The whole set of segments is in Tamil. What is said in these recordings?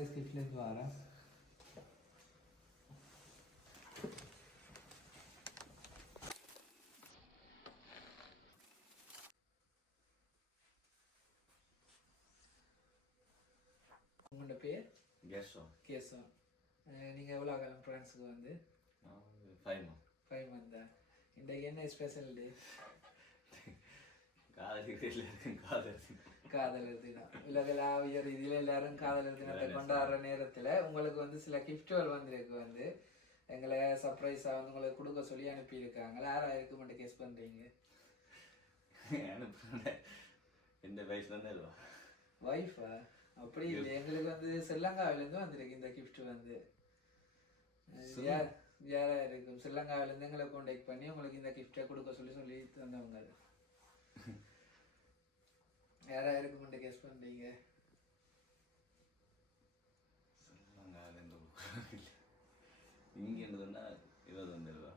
சர்ப்ரைஸ் கிஃப்ட்லேருந்து வரேன் உங்களோட பேர்? கெஸ்டோ கேசம் நீங்கள் எவ்வளோ காலம் ஃப்ரான்ஸுக்கு வந்து? ஃபைவ் மா ஃபைவ் மந்த்தா இன்றைக்கு என்ன ஸ்பெஷல் டே காதலர் உலகளாவிய ரீதியில் எல்லாரும் காதலர் தினத்தை கொண்டாடுற நேரத்தில் உங்களுக்கு வந்து சில கிஃப்ட்டுகள் வந்திருக்கு வந்து எங்களை சர்ப்ரைஸாக வந்து உங்களுக்கு கொடுக்க சொல்லி அனுப்பியிருக்காங்க யாராக இருக்கு மட்டும் கெஸ் பண்ணுறீங்க எந்த வயசுல இருந்தே இல்லவா ஒய்ஃபா அப்படி இல்லை எங்களுக்கு வந்து ஸ்ரீலங்காவிலேருந்து வந்திருக்கு இந்த கிஃப்ட் வந்து யார் யாரா இருக்கும் ஸ்ரீலங்காவிலேருந்து எங்களை கான்டாக்ட் பண்ணி உங்களுக்கு இந்த கிஃப்டை கொடுக்க சொல்லி சொல்லி தந்தவங்க அது யாரா இருக்கும் மட்டும் கெஸ் பண்ணுறீங்க சொல்லுவாங்க அது எந்த இங்கே இருந்ததுன்னா இருபது வந்துடுவா.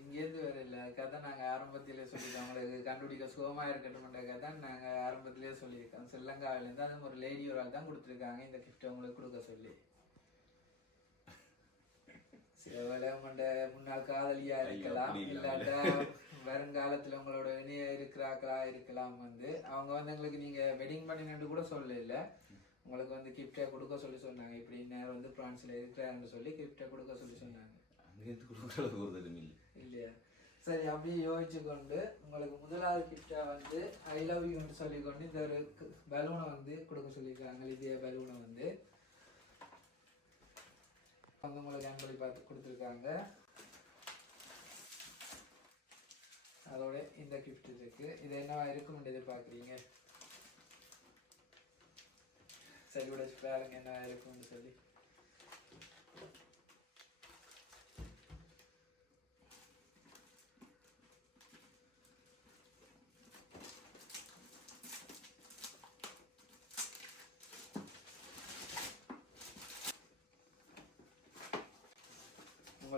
இங்கேருந்து வர இல்லை கதை நாங்கள் ஆரம்பத்திலே சொல்லிட்டோம். உங்களுக்கு கண்டுபிடிக்க சுகமா இருக்கட்டும்ன்ற கதை நாங்கள் ஆரம்பத்திலே சொல்லியிருக்கோம். ஸ்ரீலங்காவிலேருந்து அது ஒரு லேடி ஒரு ஆள் தான் கொடுத்துருக்காங்க. இந்த கிஃப்ட்டை உங்களுக்கு கொடுக்க சொல்லி. சில வேளை உங்களோட முன்னாள் காதலியா இருக்கலாம். இல்லாட்டா வருங்காலத்துல உங்களோட இணைய இருக்கிறாக்களா இருக்கலாம் வந்து அவங்க வந்து எங்களுக்கு நீங்க வெட்டிங் பண்ணினு கூட சொல்லல. உங்களுக்கு வந்து கிஃப்டை கொடுக்க சொல்லி சொன்னாங்க. இப்படி நேரம் வந்து பிரான்ஸ்ல இருக்கிறாருன்னு சொல்லி கிஃப்டை கொடுக்க சொல்லி சொன்னாங்க. அங்கேருந்து இல்லை. இல்லையா? சரி அப்படியே யோசிச்சு கொண்டு உங்களுக்கு முதலாவது கிஃப்டா வந்து ஐ லவ் யூன்னு சொல்லி கொண்டு இந்த ஒரு பலூனை வந்து கொடுக்க சொல்லியிருக்காங்க. இதே பலூனை வந்து. வந்து உங்களுக்கு அன்பளி பார்த்து கொடுத்துருக்காங்க. அதோட இந்த கிஃப்ட் இருக்கு. இது என்னவா இருக்கும்னு எதிர்பார்க்குறீங்க? சரி விட பாருங்க என்ன இருக்கும்னு சொல்லி.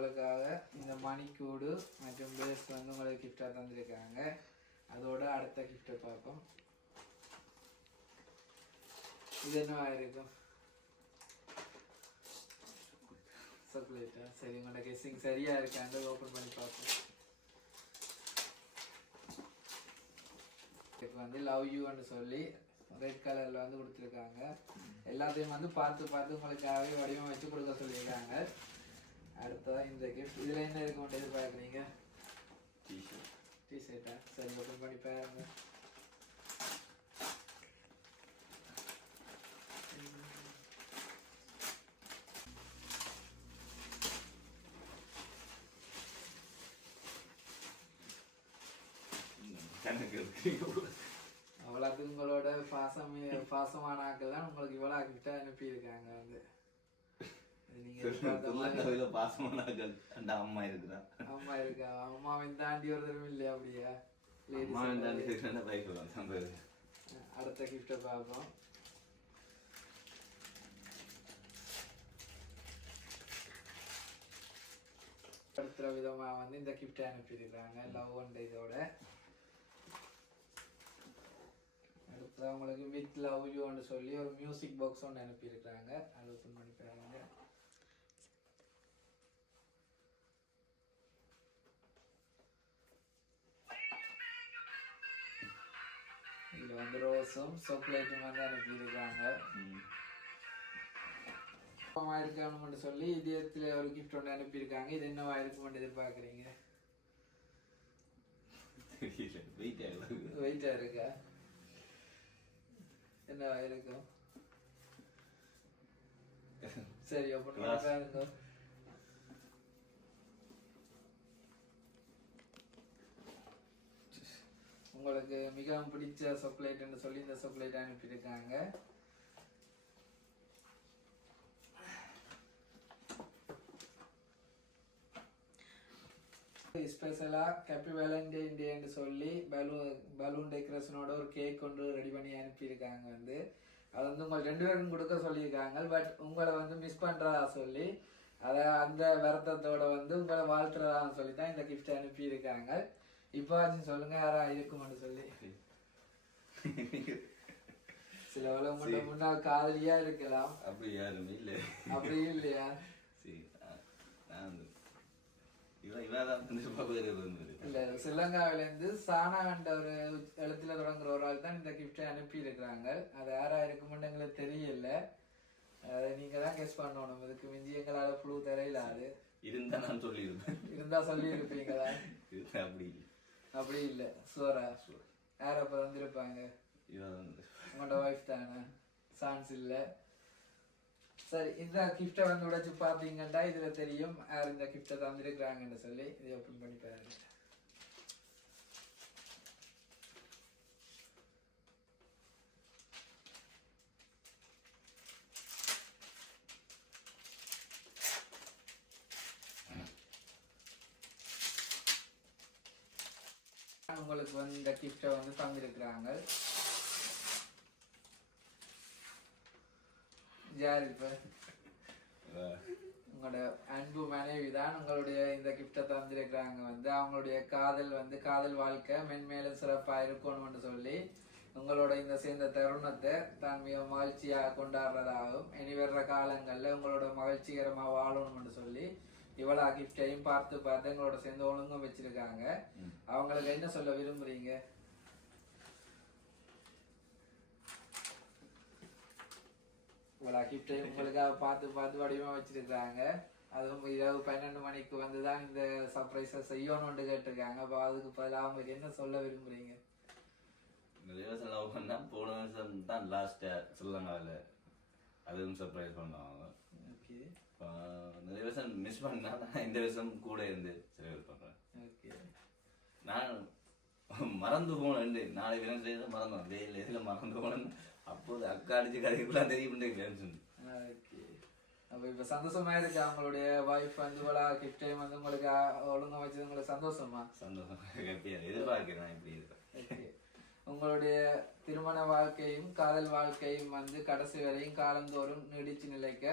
உங்களுக்காக இந்த மணிக்கூடு மற்றும் பேஸ் வந்து உங்களுக்கு கிஃப்டாக தந்திருக்காங்க. அதோட அடுத்த கிஃப்டை பார்ப்போம். இது என்ன இருக்கும்? சாக்லேட்டா சரி உங்களோட கெஸ்ஸிங் சரியா இருக்காங்க ஓப்பன் பண்ணி பார்ப்போம். இப்போ வந்து லவ் யூன்னு சொல்லி ரெட் கலர்ல வந்து கொடுத்துருக்காங்க. எல்லாத்தையும் வந்து பார்த்து பார்த்து உங்களுக்காகவே வடிவம் வச்சு கொடுக்க சொல்லியிருக்காங்க. அடுத்ததா இந்த கிஃப்ட் இதுல என்ன இருக்க வேண்டியது பார்க்குறீங்க டிஷர்ட் டிஷர்ட்டா சரி ஓப்பன் பண்ணி பாருங்க. அவ்வளோத்துக்கு உங்களோட பாசம் பாசமான ஆட்கள் தான் உங்களுக்கு இவ்வளோ கிஃப்டாக அனுப்பியிருக்காங்க வந்து. துள்ளக்கவையில பாசமானாக்கள் அந்த அம்மா இருக்கிறா அம்மா இருக்கா? அம்மாவின் தாண்டி ஒரு தடவை இல்லையா அப்படியா? தாண்டி. இருக்கிற சம்பது அடுத்த கிஃப்டை பார்ப்போம். படுத்துற விதமா வந்து இந்த கிஃப்டை அனுப்பியிருக்காங்க லவ் அண்ட் இதோட. அடுத்து அவங்களுக்கு வித் லவ் யூன்னு சொல்லி ஒரு மியூசிக் பாக்ஸ் ஒன்று அனுப்பியிருக்காங்க அது ஓப்பன் பண்ணி இதுல வந்து ரோஸும் சாக்லேட்டும் வந்து அனுப்பியிருக்காங்க இருக்கணும்னு சொல்லி இதயத்துல ஒரு கிஃப்ட் ஒன்று அனுப்பியிருக்காங்க. இது என்னவா இருக்கும்னு எதிர்பார்க்குறீங்க? தெரியல. வெயிட் ஆகல வெயிட்டா இருக்கா? என்னவா இருக்கும்? சரி Glass. பாருங்க உங்களுக்கு மிகவும் பிடிச்ச சாக்லேட்னு சொல்லி இந்த சாக்லேட் அனுப்பியிருக்காங்க. ஸ்பெஷலாக ஹாப்பி வேலண்டைன் டேன்னு சொல்லி பலூன் பலூன் டெக்கரேஷனோட ஒரு கேக் கொண்டு ரெடி பண்ணி அனுப்பியிருக்காங்க வந்து. அது வந்து உங்கள் ரெண்டு பேருக்கும் கொடுக்க சொல்லியிருக்காங்க. பட் உங்களை வந்து மிஸ் பண்ணுறதா சொல்லி அதை அந்த வருத்தத்தோட வந்து உங்களை வாழ்த்துறதான்னு சொல்லி தான் இந்த கிஃப்ட் அனுப்பியிருக்காங்க. இப்போ சொல்லுங்க யாரா இருக்கும்னு சொல்லி. சில உங்களோட முன்னாள் காதலியா இருக்கலாம். அப்படி யாருமே இல்லை. அப்படி இல்லையா? சரி நான் இருந்து சானா என்ற ஒரு எழுத்துல தொடங்குற ஒரு ஆள் தான் இந்த கிஃப்டை அனுப்பி இருக்கிறாங்க அது யாரா இருக்கும்னு எங்களுக்கு தெரியல. அதை நீங்க தான் கெஸ் பண்ணணும். இதுக்கு மிஞ்சி எங்களால புழு தெரியல அது. இருந்தா நான் சொல்லியிருப்பேன். இருந்தா சொல்லி இருப்பீங்களா இருந்தா அப்படி அப்படி இல்ல. சோரா யார் அப்ப வந்திருப்பாங்க உங்களோட ஒய்ஃப் தானே? சான்ஸ் இல்ல. சரி இந்த கிஃப்டை வந்து உடைச்சு பார்த்தீங்கன்னா இதுல தெரியும் யார் இந்த கிஃப்டை தந்திருக்கிறாங்கன்னு சொல்லி. இதை ஓப்பன் பண்ணி பாருங்க. உங்களுக்கு வந்து இந்த கிஃப்டை வந்து தந்திருக்கிறாங்க. யார் இப்ப? உங்களோட அன்பு மனைவி தான் உங்களுடைய இந்த கிஃப்டை தந்திருக்கிறாங்க வந்து. அவங்களுடைய காதல் வந்து காதல் வாழ்க்கை மென்மேலும் சிறப்பா இருக்கணும்னு சொல்லி உங்களோட இந்த சேர்ந்த தருணத்தை தான் மிக மகிழ்ச்சியா கொண்டாடுறதாகவும் இனி வர்ற காலங்கள்ல உங்களோட மகிழ்ச்சிகரமா வாழணும்னு சொல்லி இவ்வளோ கிஃப்டையும் பார்த்து பார்த்து எங்களோட சேர்ந்து ஒழுங்கும் வச்சிருக்காங்க. அவங்களுக்கு என்ன சொல்ல விரும்புறீங்க? இவ்வளோ கிஃப்டையும் உங்களுக்காக பார்த்து பார்த்து வடிவமாக வச்சிருக்காங்க அதுவும் இரவு பன்னெண்டு மணிக்கு வந்து தான் இந்த சர்ப்ரைஸை செய்யணும்னு கேட்டிருக்காங்க. அப்போ அதுக்கு பதிலாக அவங்க என்ன சொல்ல விரும்புறீங்க? வருஷம் லவ் பண்ணா போன வருஷம் தான் லாஸ்ட்டாக ஸ்ரீலங்காவில் அதுவும் சர்ப்ரைஸ் பண்ணாங்க ஓகே நிறைய வருஷம் மிஸ் பண்ணா நான் இந்த வருஷம் கூட இருந்து செலிப்ரேட் பண்ணுறேன் ஓகே நான் மறந்து போனேன். நாளை வினசே மறந்தோம் வெயில் இதில் மறந்து போனேன். அப்போது அக்கா அடிச்சு கதைக்குள்ள தெரியும் டென்ஷன் ஓகே அப்போ இப்போ சந்தோஷமா இருக்கு அவங்களுடைய ஒய்ஃப் வந்து இவ்வளோ கிஃப்டையும் வந்து உங்களுக்கு ஒழுங்கா வச்சது உங்களுக்கு சந்தோஷமா? சந்தோஷம் ஹாப்பியாக எதிர்பார்க்கிறேன் இப்படி இருக்கேன். உங்களுடைய திருமண வாழ்க்கையும் காதல் வாழ்க்கையும் வந்து கடைசி வரையும் காலந்தோறும் நீடிச்சு நிலைக்க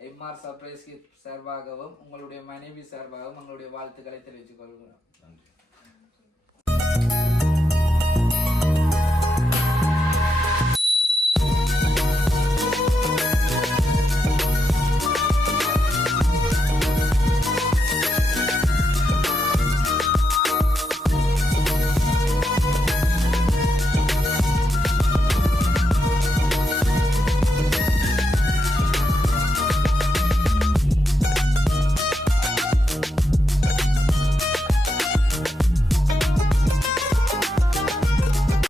எம்ஆர் சர்ப்ரைஸ் சார்பாகவும் உங்களுடைய மனைவி சார்பாகவும் உங்களுடைய வாழ்த்துக்களை தெரிவித்துக் கொள்கிறோம். நன்றி.